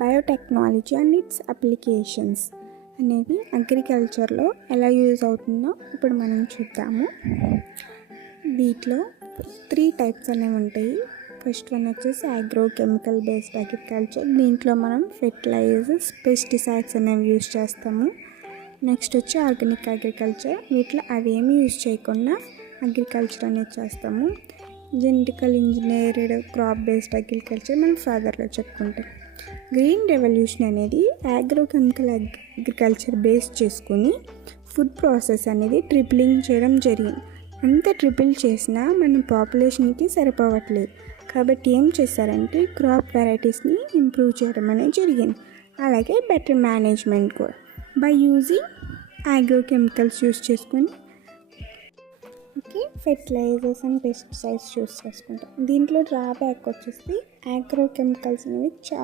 Biotechnology and its applications అనేవి అగ్రికల్చర్లో ఎలా use అవుతుందో ఇప్పుడు మనం చూద్దాము. వీటిలో 3 టైప్స్ అనేవి ఉంటాయి. ఫస్ట్ వన్ వచ్చేసి అగ్రోకెమికల్ బేస్డ్ అగ్రికల్చర్. దీంట్లో మనం ఫెర్టిలైజర్స్, పెస్టిసైడ్స్ అనేవి యూజ్ చేస్తాము. నెక్స్ట్ వచ్చి ఆర్గానిక్ అగ్రికల్చర్. వీటిలో అవేమి యూజ్ చేయకుండా అగ్రికల్చర్ అనేది చేస్తాము. Genetical engineered crop based agriculture మనం ఫర్దర్గా చెప్పుకుంటాం. గ్రీన్ రెవల్యూషన్ అనేది అగ్రోకెమికల్ అగ్రికల్చర్ బేస్ చేసుకుని ఫుడ్ ప్రాసెస్ అనేది ట్రిప్లింగ్ చేయడం జరిగింది. ఎంత ట్రిపుల్ చేసినా మన పాపులేషన్కి సరిపోవట్లేదు. కాబట్టి ఏం చేశారంటే క్రాప్ వెరైటీస్ని ఇంప్రూవ్ చేయడం అనేది జరిగింది. అలాగే బెటర్ మేనేజ్మెంట్ కూడా బై యూజింగ్ అగ్రోకెమికల్స్ యూజ్ చేసుకొని ఫెర్టిలైజర్స్ అండ్ పెస్టిసైడ్స్ యూజ్ చేసుకుంటాం. దీంట్లో డ్రాబ్యాక్ వచ్చేసి అగ్రోకెమికల్స్ అనేవి